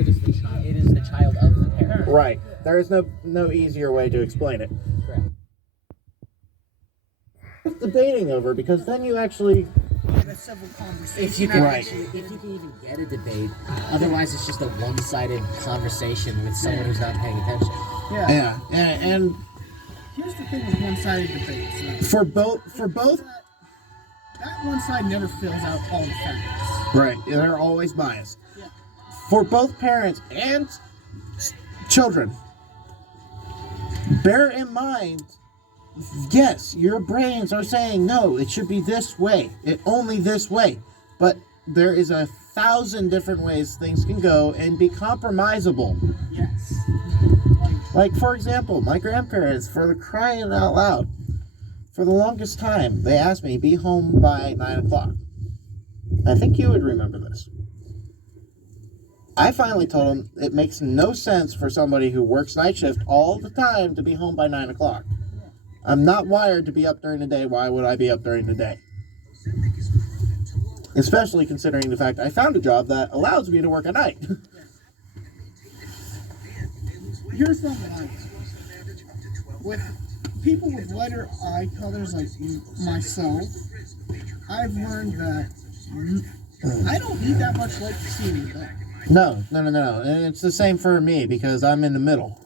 It is the child of the parent. Right. There is no easier way to explain it. Correct. Debating over, because then you actually Have a civil conversation. If you can Right. if you can even get a debate, otherwise it's just a one-sided conversation with someone who's not paying attention. Yeah. and Here's the thing with one-sided debates. for both That one side never fills out all the facts. right, they're always biased. Yeah. For both parents and children, bear in mind, yes, your brains are saying no, it should be this way, only this way, but there is 1,000 different ways things can go and be compromisable. Yes. Like, for example, my grandparents, for the crying out loud, for the longest time, they asked me to be home by 9 o'clock. I think you would remember this. I finally told them it makes no sense for somebody who works night shift all the time to be home by 9 o'clock. I'm not wired to be up during the day. Why would I be up during the day? Especially considering the fact I found a job that allows me to work at night. Here's something like with people with lighter eye colors like myself, I've learned that I don't need that much light to see anything. No. And it's the same for me because I'm in the middle.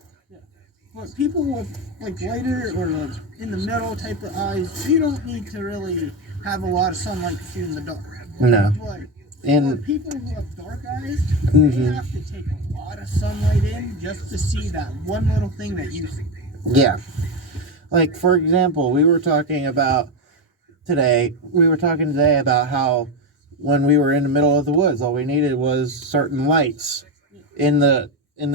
But people with like lighter or like in the middle type of eyes, you don't need to really have a lot of sunlight to see in the dark. No. But And for people who have dark eyes, they have to take a lot of sunlight in just to see that one little thing that you see. yeah. Like, for example, we were talking today about how when we were in the middle of the woods, all we needed was certain lights in the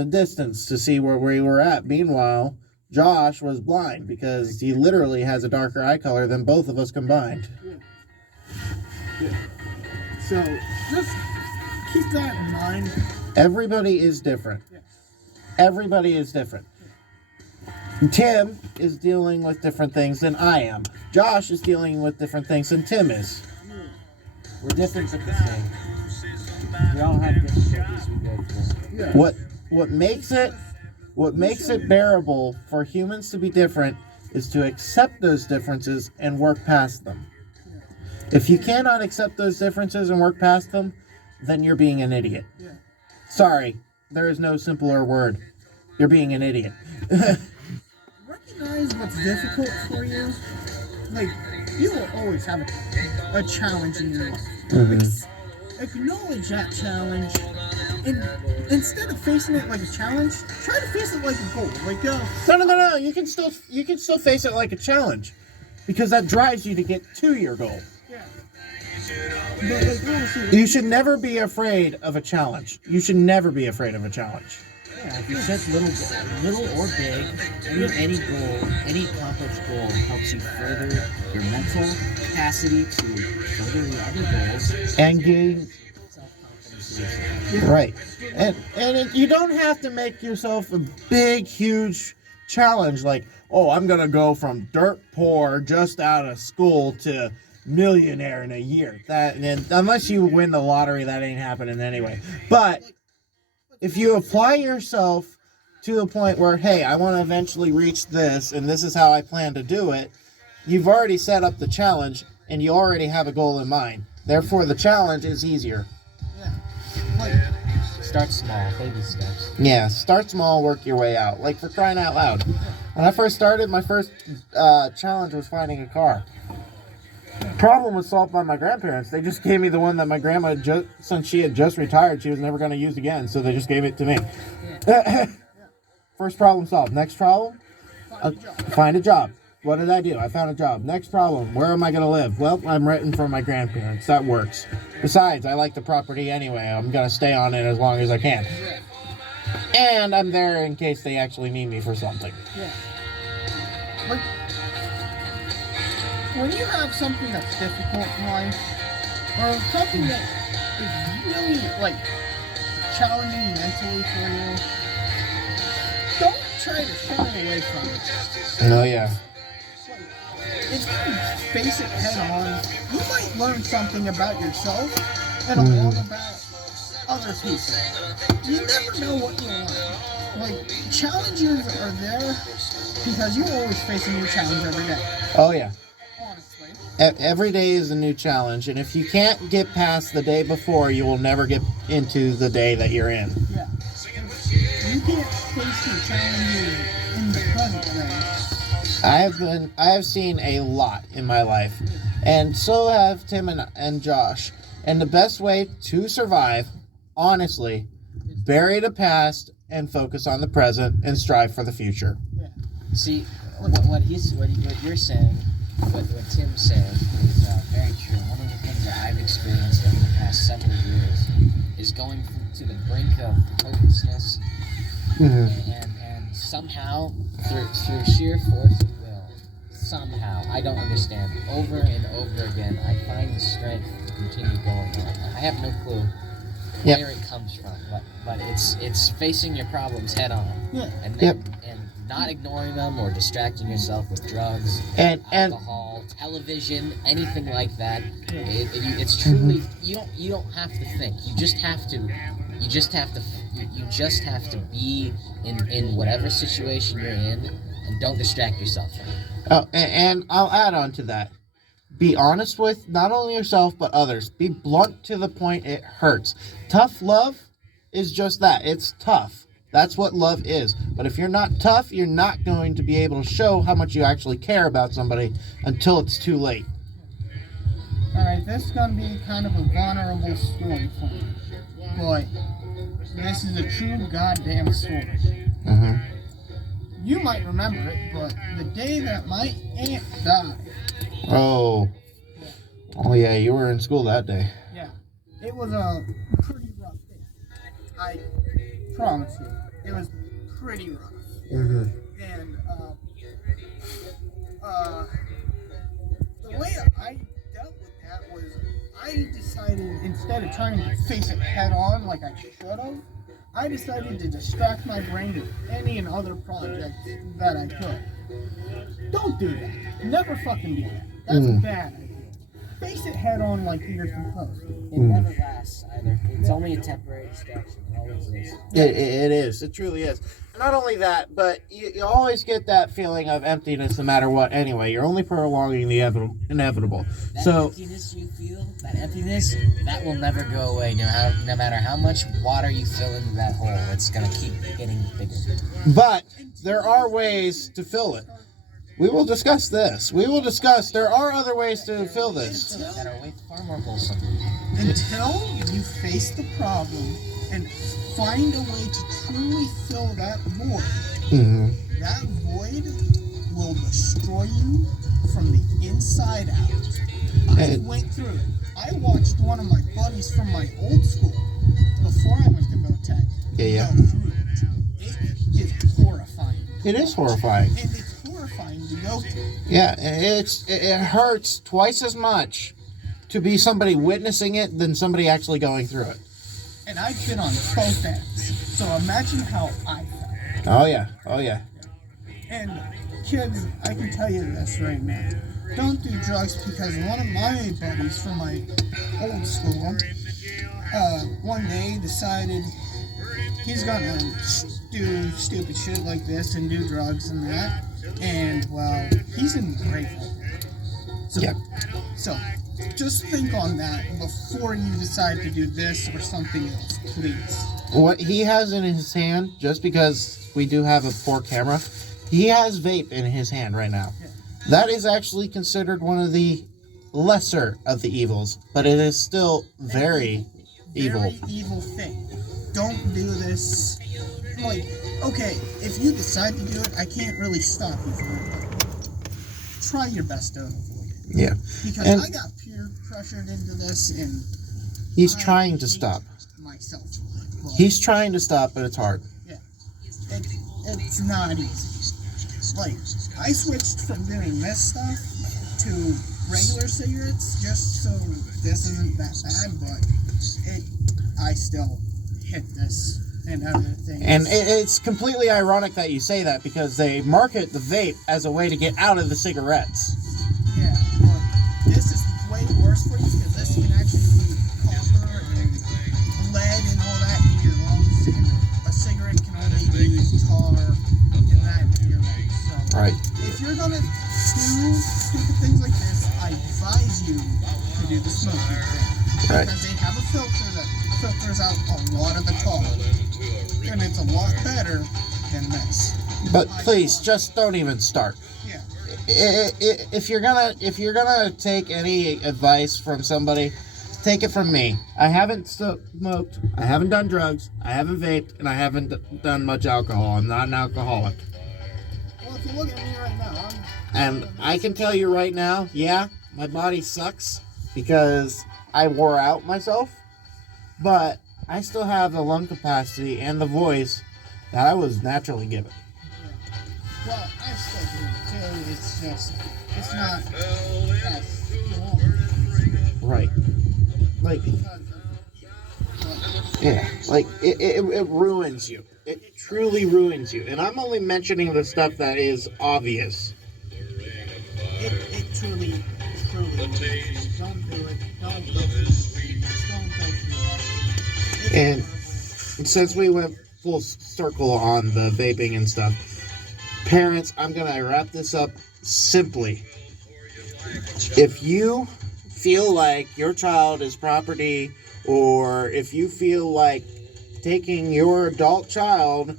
distance to see where we were at. Meanwhile, Josh was blind because he literally has a darker eye color than both of us combined. Yeah. So just keep that in mind. Everybody is different. Yes. Everybody is different. Tim is dealing with different things than I am. Josh is dealing with different things than Tim is. We're different but the same. We all have difficulties we go through. Yeah. What makes it bearable for humans to be different is to accept those differences and work past them. If you cannot accept those differences and work past them, then you're being an idiot. Yeah. Sorry, there is no simpler word. You're being an idiot. Recognize what's difficult for you. Like, you will always have a challenge in your life. Mm-hmm. Acknowledge that challenge, and instead of facing it like a challenge, try to face it like a goal. Like, No. You can still face it like a challenge, because that drives you to get to your goal. yeah. But like, honestly, You should never be afraid of a challenge. You should never be afraid of a challenge. Yeah, if you set little or big, any goal, any accomplished goal helps you further your mental capacity to further your other goals. And gain Self-confidence in yourself. right. You don't have to make yourself a big, huge challenge like, oh, I'm gonna go from dirt poor, just out of school, to millionaire in a year. And unless you win the lottery, that ain't happening anyway. But if you apply yourself to the point where, hey, I want to eventually reach this, and this is how I plan to do it, you've already set up the challenge, and you already have a goal in mind. Therefore, the challenge is easier. yeah. Like, Start small, baby steps. Yeah, start small, work your way out. Like, for crying out loud. When I first started, my first challenge was finding a car. Problem was solved by my grandparents. They just gave me the one that my grandma, since she had just retired, she was never going to use again, so they just gave it to me. First problem solved. Next problem, find a job. What did I do? I found a job. Next problem, where am I going to live? Well, I'm renting from my grandparents. That works. Besides, I like the property anyway. I'm going to stay on it as long as I can. And I'm there in case they actually need me for something. yeah. Like, when you have something that's difficult in life, or something that is really, like, challenging mentally for you, don't try to shy away from it. Oh, yeah. If you face it head on, you might learn something about yourself and a lot about other people. You never know what you'll learn. Like, challenges are there because you always face a new challenge every day. Oh yeah. Honestly. Every day is a new challenge, and if you can't get past the day before, you will never get into the day that you're in. Yeah. You can't face your challenges in the present day. I have seen a lot in my life, and so have Tim and Josh. And the best way to survive, honestly, bury the past and focus on the present and strive for the future. Yeah. See, what you're saying, what Tim's saying is very true. One of the things that I've experienced over the past several years is going to the brink of hopelessness, and somehow through sheer force of will, somehow, I don't understand, over and over again, I find the strength to continue going on. I have no clue where it comes from, but it's facing your problems head on, Yeah. and then and not ignoring them or distracting yourself with drugs, And alcohol, television, anything like that. It's truly you don't have to think. You just have to be in whatever situation you're in, and don't distract yourself from it. oh, and I'll add on to that. Be honest with not only yourself but others. Be blunt to the point it hurts. Tough love is just that. It's tough. That's what love is. But if you're not tough, you're not going to be able to show how much you actually care about somebody until it's too late. Alright, this is gonna be kind of a vulnerable story for me. But this is a true goddamn story. Mm-hmm. You might remember it, but the day that my aunt died, Oh yeah, you were in school that day. yeah, it was a pretty rough day. I promise you, it was pretty rough. Mm-hmm. And the way I dealt with that was I decided, instead of trying to face it head on like I should have, I decided to distract my brain with any and other projects that I could. Don't do that. Never fucking do that. That's a bad idea. Face it head on like you're supposed to. It never lasts either. It's only a temporary distraction. It always is. It is. It truly is. Not only that, but you always get that feeling of emptiness no matter what anyway. You're only prolonging the inevitable. That So, emptiness you feel, that emptiness, that will never go away. No matter how much water you fill into that hole, it's going to keep getting bigger. but there are ways to fill it. We will discuss this. We will discuss there are other ways to fill this. That are way far more wholesome. Until you face the problem and find a way to truly fill that void, Mm-hmm. that void will destroy you from the inside out. I went through it. I watched one of my buddies from my old school before I went to Votech Yeah. go through it. It is horrifying. It is horrifying. And it's horrifying to go through. Yeah, it hurts twice as much to be somebody witnessing it than somebody actually going through it. And I've been on both ends. So imagine how I felt. Oh yeah. And kids, I can tell you this right now. Don't do drugs, because one of my buddies from my old school, one day decided he's gonna do stupid shit like this and do drugs and that. And, well, he's in the grave right now. So, Yeah. so, just think on that before you decide to do this or something else, please. What he has in his hand, just because we do have a poor camera, he has vape in his hand right now. Yeah. That is actually considered one of the lesser of the evils, but it is still very evil. Very evil thing. Don't do this. Like, okay, if you decide to do it, I can't really stop you from it. But try your best to avoid it. Yeah. Because And- I got peer pressured into this, and He's I trying to hate stop. myself. But He's trying to stop, but it's hard. it's not easy. Like, I switched from doing this stuff to regular cigarettes just so this isn't that bad, but I still hit this and other things. And it's completely ironic that you say that, because they market the vape as a way to get out of the cigarettes. Yeah, but this is way worse for you, because this can actually be copper and lead and Right. If you're gonna do stupid things like this, I advise you to do the smoking thing. Right. Because they have a filter that filters out a lot of the call. And it's a lot better than this. But please, just don't even start. Yeah. If you're gonna take any advice from somebody, take it from me. I haven't smoked, I haven't done drugs, I haven't vaped, and I haven't done much alcohol. I'm not an alcoholic. Well, if you look at me right now, And I can tell you right now, yeah, my body sucks because I wore out myself, but I still have the lung capacity and the voice that I was naturally given. well, I still do it too. It's just, it's not as long. Right. Like, yeah, like it ruins you. It truly ruins you. And I'm only mentioning the stuff that is obvious. It truly don't do it. Don't go through that. And since we went full circle on the vaping and stuff, parents, I'm gonna wrap this up simply. If you feel like your child is property, or if you feel like taking your adult child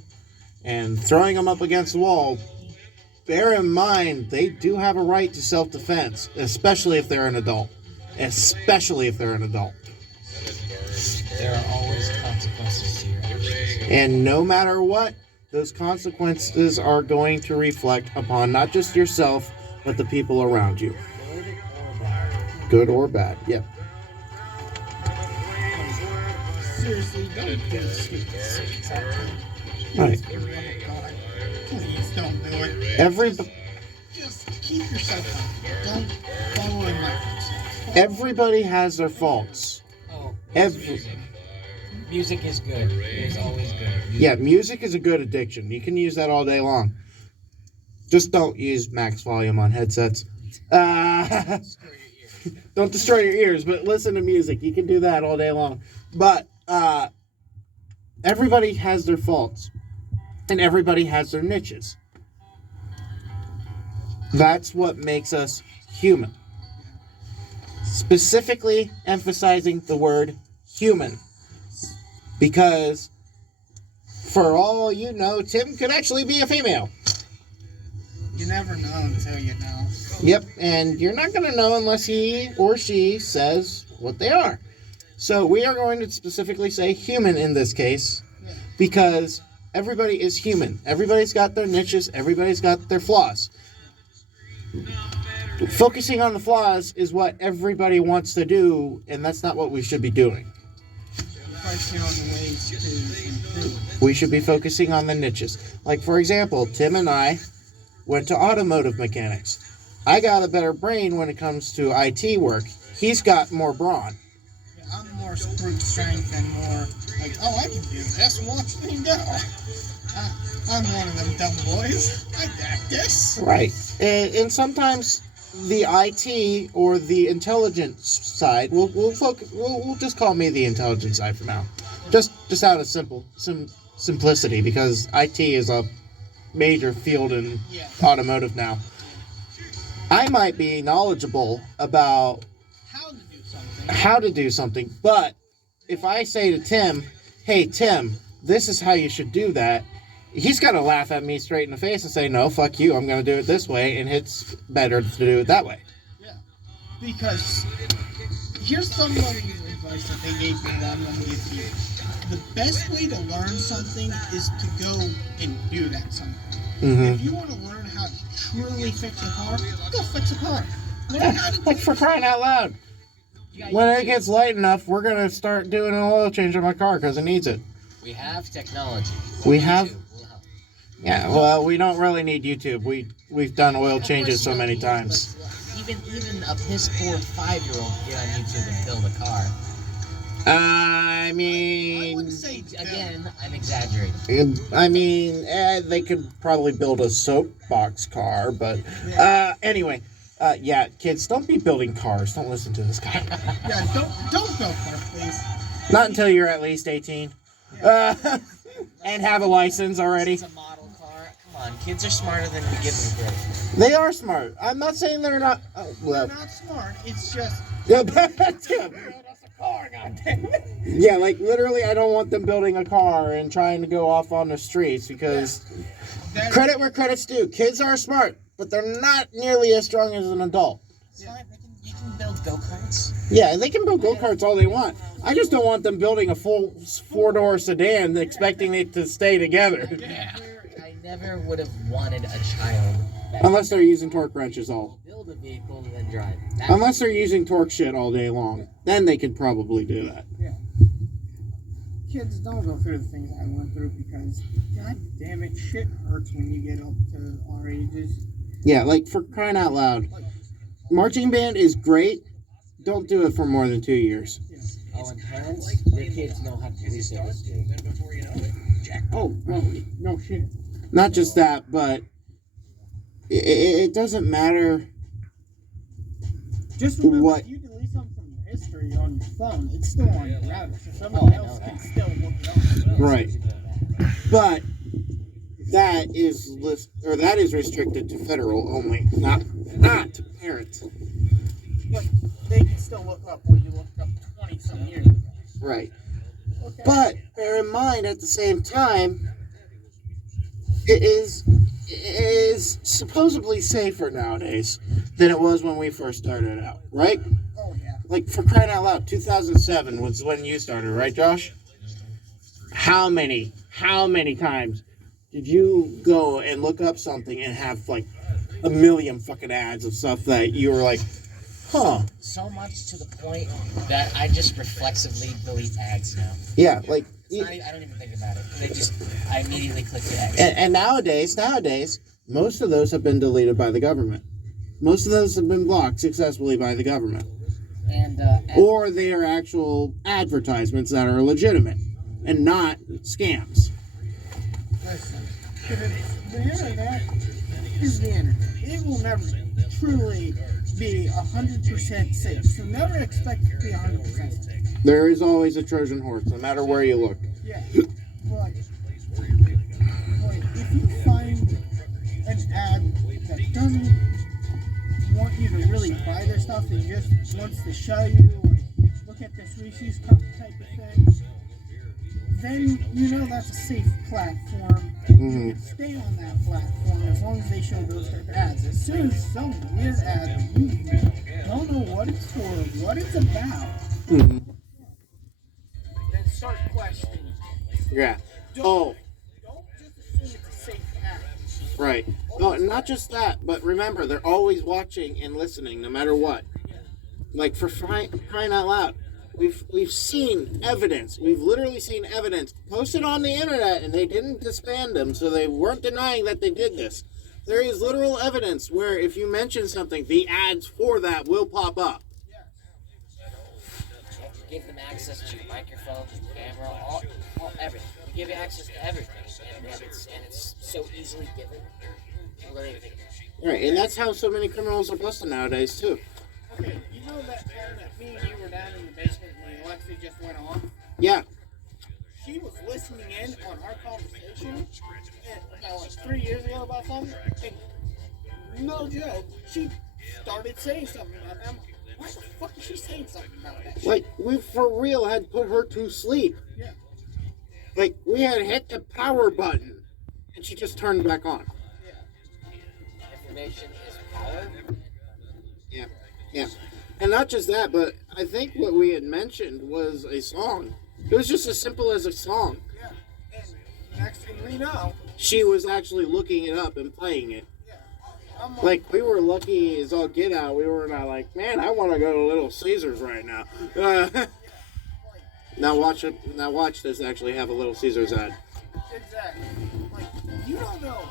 and throwing them up against the wall, bear in mind they do have a right to self-defense, especially if they're an adult. Especially if they're an adult. There are always consequences to your actions. And no matter what, those consequences are going to reflect upon not just yourself, but the people around you. Good or bad, yep. Seriously, don't do stupid things like that. Right. Oh my God. Please don't do it. Just keep yourself out. Don't follow in my footsteps. Everybody has their faults. Oh, Every- music. Music is good. It is always good. Yeah, music is a good addiction. You can use that all day long. Just don't use max volume on headsets. Don't destroy your ears, but listen to music. You can do that all day long. But everybody has their faults, and everybody has their niches. That's what makes us human. Specifically emphasizing the word human. Because, for all you know, Tim could actually be a female. You never know until you know. Yep, and you're not going to know unless he or she says what they are. So we are going to specifically say human in this case, because everybody is human. Everybody's got their niches, everybody's got their flaws. Focusing on the flaws is what everybody wants to do, and that's not what we should be doing. Focusing on the ways to improve. We should be focusing on the niches. Like, for example, Tim and I went to automotive mechanics. I got a better brain when it comes to IT work. He's got more brawn. Yeah, I'm more brute strength and more like, oh, I can do this. Watch me go. I'm one of them dumb boys. I got this. Right. And sometimes the IT or the intelligence side, we'll just call me the intelligence side for now. Just out of simplicity, because IT is a major field in automotive now. I might be knowledgeable about how to do something, but if I say to Tim, hey Tim, this is how you should do that, he's going to laugh at me straight in the face and say, no, fuck you, I'm going to do it this way, and it's better to do it that way. Yeah. Because here's somebody's advice that they gave me that I'm going to give to you. The best way to learn something is to go and do that something. Mm-hmm. If you want to learn how to truly fix a car, go fix a car. Learn how to Like, for crying out loud. When it gets light enough, we're going to start doing an oil change on my car because it needs it. We have technology. We have... YouTube will help. Yeah, well, we don't really need YouTube. We've done oil changes so many times. Even a piss poor 5-year-old can get on YouTube and build a car. I I mean... wouldn't say Again, I'm exaggerating. They could probably build a soapbox car, but... Anyway, yeah, kids, don't be building cars. Don't listen to this guy. Yeah, don't build cars, please. Not until you're at least 18. And have a license already. It's a model car. Come on, kids are smarter than we give them credit. They are smart. I'm not saying they're not. They're not smart. It's just. Yeah, That's a car, goddammit. yeah, like literally, I don't want them building a car and trying to go off on the streets because credit where credit's due. Kids are smart, but they're not nearly as strong as an adult. It's fine. You can build go-karts. Yeah, they can build go-karts all they want. I just don't want them building a full four-door sedan expecting it to stay together. I never would have wanted a child that Unless they're using torque wrenches all. build a vehicle and then drive. Unless they're using torque shit all day long. Then they could probably do that. Yeah. Kids don't go through the things I went through because, god damn it, shit hurts when you get up to our ages. Yeah, like for crying out loud. Marching band is great. Don't do it for more than 2 years. Oh, and parents, your kids know how to police their history. Oh, no shit. Not just that, but it doesn't matter. Just remember, What? if you delete something from your history on your phone, it's still on your router, so somebody else can still look it up. Right. But that is restricted to federal only, not to parents. But they can still look up what you looked up 20-some years ago. Right. Okay. But bear in mind, at the same time, it is supposedly safer nowadays than it was when we first started out, right? Oh, yeah. Like, for crying out loud, 2007 was when you started, right, Josh? How many times did you go and look up something and have, like, a million fucking ads of stuff that you were like, huh? So much to the point that I just reflexively delete ads now. Yeah, like... I don't even think about it. I immediately click the ads. And nowadays, most of those have been deleted by the government. Most of those have been blocked successfully by the government. Or they are actual advertisements that are legitimate and not scams. Listen, the internet is the internet. It will never truly be 100% safe. So never expect it to be 100% safe. There is always a Trojan horse, no matter where you look. Yeah. But if you find an ad that doesn't want you to really buy their stuff and just wants to show you, like, look at this Reese's cup type of thing, then you know that's a safe platform. Mm-hmm. You can stay on that platform as long as they show those type of ads. As soon as some weird ad you don't know what it's for, what it's about, Mm-hmm. then start questioning. Yeah. Don't just assume it's a safe ad. Right. No, not just that, but remember, they're always watching and listening, no matter what. Like, for crying out loud, we've seen evidence. We've literally seen evidence posted on the internet, and they didn't disband them, so they weren't denying that they did this. There is literal evidence where if you mention something, the ads for that will pop up. You give them access to your microphone, your camera, all everything. You give you access to everything, and it's so easily given. You don't even think about it. Right, and that's how so many criminals are busted nowadays, too. Okay, you know that time that me and you were down in the basement and Alexia just went on? Yeah. She was listening in on our conversation about like 3 years ago about something, and no joke, she started saying something about them. Why the fuck is she saying something about that shit? Like, we for real had put her to sleep. Yeah. Like, we had hit the power button, and she just turned back on. Information is power. Yeah, yeah. And not just that, but I think what we had mentioned was a song. It was just as simple as a song. Yeah. And next thing we know, She was actually looking it up and playing it. I'm Like, we were lucky as all get out. We were not like, man, I want to go to Little Caesars right now. Now watch this actually have a Little Caesars ad. exactly. Like, you don't know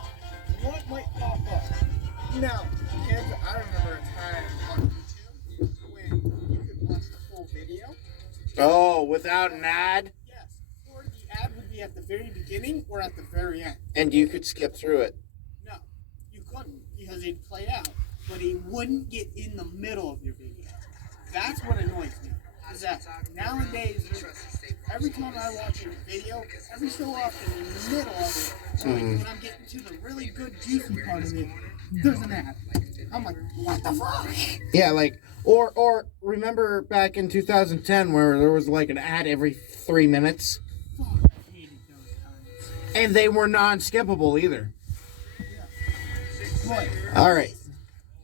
what might pop up. Now, kids, I remember a time on YouTube when you could watch the full video. Oh, without an ad? Yes. Or the ad would be at the very beginning or at the very end. And you could skip through it. No, you couldn't because it'd play out, but it wouldn't get in the middle of your video. That's what annoys me. Is that nowadays every time I watch a video, every so often in the middle of it, or like when I'm getting to the really good juicy part of it, there's an ad. I'm like, what the fuck? Yeah, like, or remember back in 2010 where there was like an ad every 3 minutes? Fuck, I hated those times. And they were non-skippable either. But All right.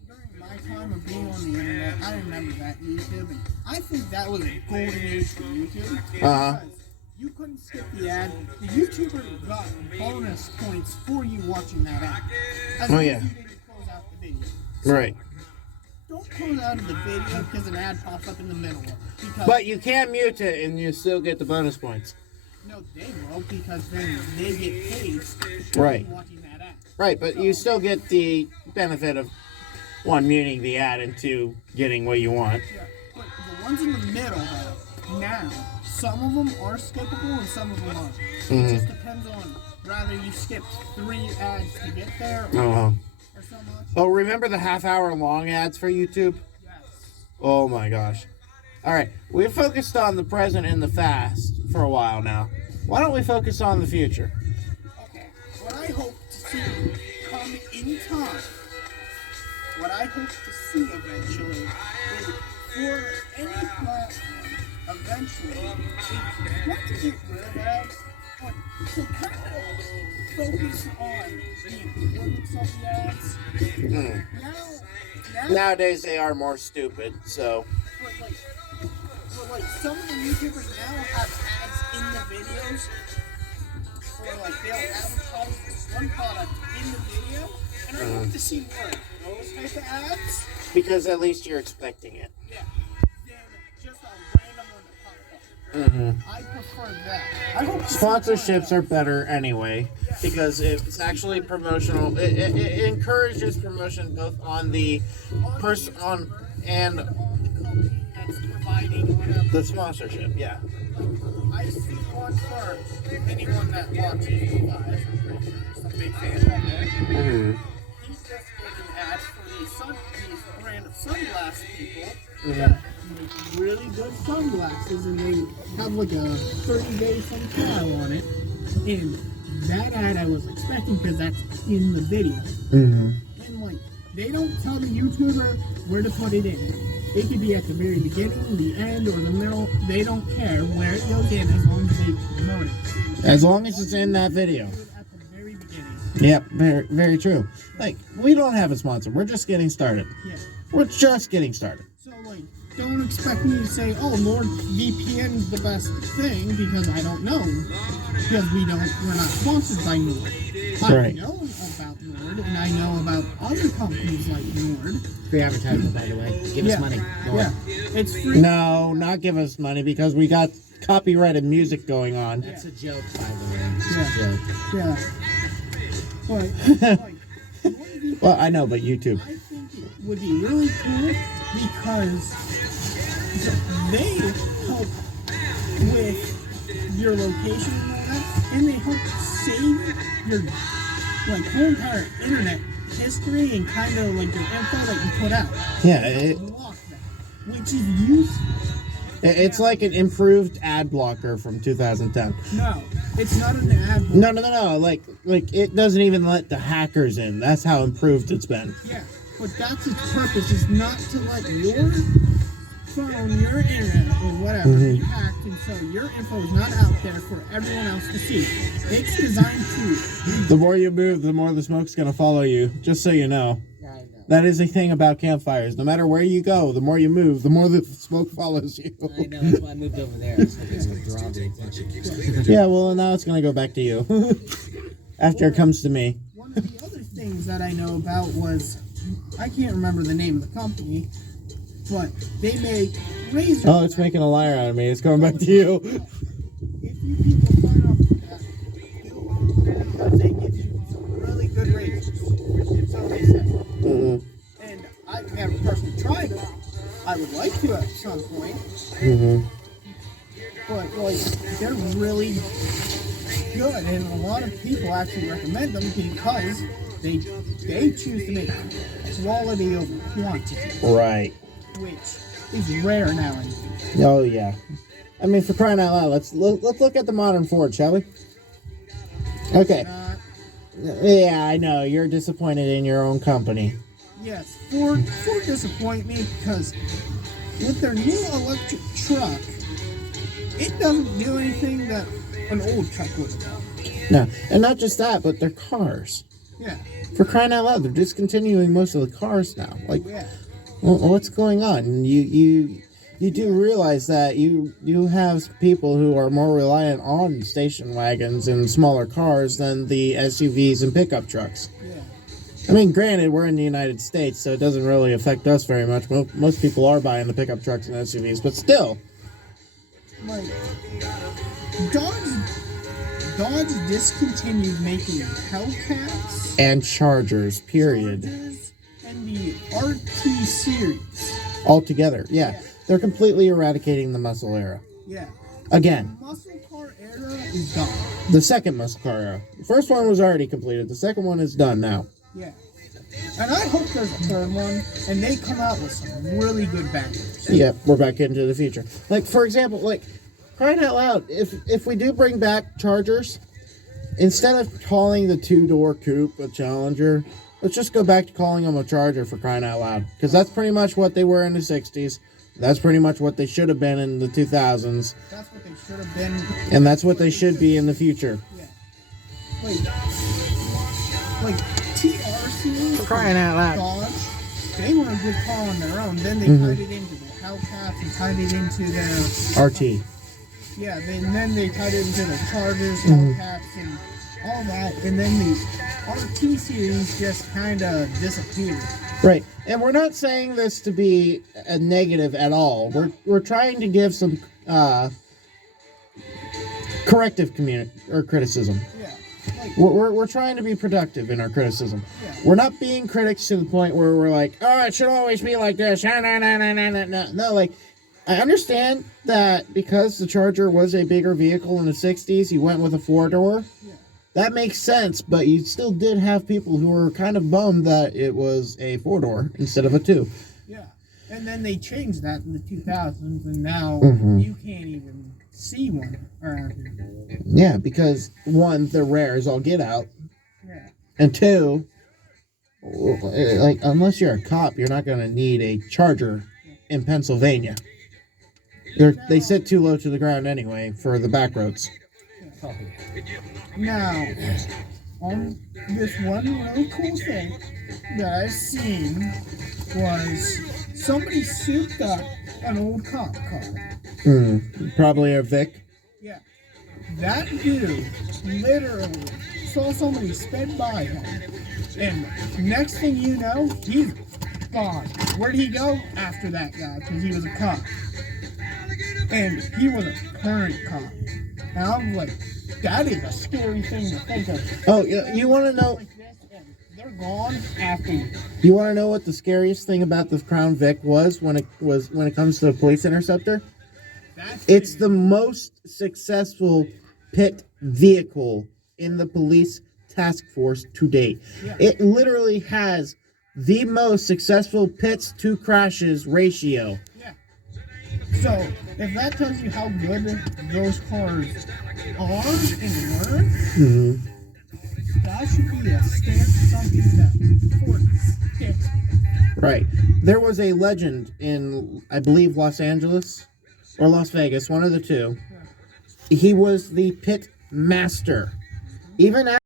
during my time of being on the internet, I remember that YouTube, and I think that was a golden age for YouTube. Uh-huh. Because you couldn't skip the ad. The YouTuber got bonus points for you watching that ad. As long as yeah. you didn't close out the video. Right. Don't close out of the video because an ad pops up in the middle of it. Because But you can mute it and you still get the bonus points. no, they will, because then they get paid for Right. watching that ad. Right, but you still get the benefit of, one, muting the ad, and two, getting what you want. Yeah, but the ones in the middle, though, now, some of them are skippable and some of them aren't. It just depends on rather you skipped 3 ads to get there or, Uh-huh. or so much. Oh, remember the half-hour long ads for YouTube? Yes. Oh my gosh. All right, we've focused on the present and the past for a while now. Why don't we focus on the future? Okay, what I hope to see come in time, what I hope to see eventually is for any platform, eventually, is not to get rid of ads, but to kind of focus on the importance of the ads. Now, Nowadays, they are more stupid, so... but like some of the YouTubers now have ads in the videos, or like they'll advertise one product in the video, and I hope to see more of those type of ads. Because at least you're expecting it. Yeah. Than just a random one that pops up. I prefer that. I hope to see more of Sponsorships that. are better anyway, because it's actually promotional. It encourages promotion both on the person and on the company that's providing whatever. the sponsorship. Yeah. I see one for anyone that watches you guys. I'm pretty sure there's some big fans out there. He's just getting ads for these brand of sunglass people that make really good sunglasses, and they have like a 30-day some trial on it. And that ad I was expecting because that's in the video. And like, they don't tell the YouTuber where to put it in. It could be at the very beginning, the end, or the middle. They don't care where it goes in as long as they promote it. As long as it's in that video. At the very beginning. Yep, very, very true. Like, we don't have a sponsor. We're just getting started. Yeah. We're just getting started. So like, don't expect me to say, oh, NordVPN's the best thing, because I don't know. Because we're not sponsored by Nord. I Right. know about Nord, and I know about other companies like Nord. Free advertisement, by the way. Give us money. Go Yeah, on. it's free. No, not give us money because we got copyrighted music going on. That's a joke, by the way. It's a joke. Yeah. But, like, NordVPN, Well, I know, but YouTube. I think it would be really cool because they help with your location and all that, and they help save your like whole entire internet history and kind of like your info that you put out. Yeah, Block that, which is useful. it's like an improved ad blocker from 2010. No, it's not an ad. No. Like it doesn't even let the hackers in. That's how improved it's been. Yeah, but that's its purpose, is not to let your phone, your internet, or whatever be hacked, and so your info is not out there for everyone else to see. It's designed to. The more you move, the more the smoke's gonna follow you. Just so you know. Yeah, I know. That is a thing about campfires. No matter where you go, the more you move, the more the smoke follows you. I know, that's why I moved over there. I was hoping it would draw the attention. Yeah, well, now it's gonna go back to you. After it comes to me. One of the other things that I know about was, I can't remember the name of the company, but they make razor. Oh, it's making a liar out of me. It's going back to you. If you people sign up for that, because they give you some really good razors. So they say. And I've never personally tried it. I would like to at some point. But like, they're really good, and a lot of people actually recommend them because they choose to make quality over quantity, Right. which is rare nowadays. Oh, yeah. I mean, for crying out loud, let's look at the modern Ford, shall we? Okay. Yeah, I know you're disappointed in your own company. Yes, Ford disappoint me because with their new electric truck, it doesn't do anything that an old truck would have done. No, and not just that, but their cars. Yeah, For crying out loud, they're discontinuing most of the cars now. Like, yeah, what's going on? You do realize that you have people who are more reliant on station wagons and smaller cars than the SUVs and pickup trucks. yeah. I mean, granted, we're in the United States, so it doesn't really affect us very much. Most people are buying the pickup trucks and SUVs, but still. Like, Dodge discontinued making Hellcats, And Chargers, period. Chargers, and the RT series. Altogether, yeah. They're completely eradicating the muscle era. Yeah. Again, The muscle car era is done. the second muscle car era. The first one was already completed. The second one is done now. Yeah. And I hope there's a third one, and they come out with some really good bangers. Yeah, we're back into the future. Like, for example, like, crying out loud, if we do bring back Chargers, instead of calling the two-door coupe a Challenger, let's just go back to calling them a Charger, for crying out loud. Because that's pretty much what they were in the 60s. That's pretty much what they should have been in the 2000s. That's what they should have been. And that's what they should be in the future. Yeah. Like TRC. Crying out loud. Dodge, they were a good car on their own. Then they tied it into the Hellcats and tied it into the RT. Yeah, then they tied it into the Chargers, Hellcats, and all that. And then the RT series just kind of disappeared. Right. And we're not saying this to be a negative at all. We're trying to give some corrective criticism. Yeah. Like, We're trying to be productive in our criticism. Yeah. We're not being critics to the point where we're like, oh, it should always be like this. No, like, I understand that because the Charger was a bigger vehicle in the 60s, you went with a four-door. Yeah. That makes sense, but you still did have people who were kind of bummed that it was a four-door instead of a two. Yeah. And then they changed that in the 2000s, and now you can't even see one around here. Yeah, because one, they're rare as all get out, Yeah. and two, like, unless you're a cop, you're not going to need a Charger in Pennsylvania. They sit too low to the ground anyway for the back roads. Oh, yeah. Now, on this one really cool thing that I've seen was somebody souped up an old cop car. Probably a Vic. Yeah. That dude literally saw somebody sped by him. And next thing you know, he's gone. Where'd he go? After that guy, because he was a cop. And he was a current cop. And I was like, that is a scary thing to think of. Oh, you want to know? Like this, and they're gone after you. You want to know what the scariest thing about the Crown Vic was when it comes to the police interceptor? It's the most successful pit vehicle in the police task force to date. Yeah. It literally has the most successful pits to crashes ratio. Yeah. So, if that tells you how good those cars are and were, that should be a stamp, something that Ford sticks. Right. There was a legend in, I believe, Los Angeles or Las Vegas, one of the two. He was the pit master. Even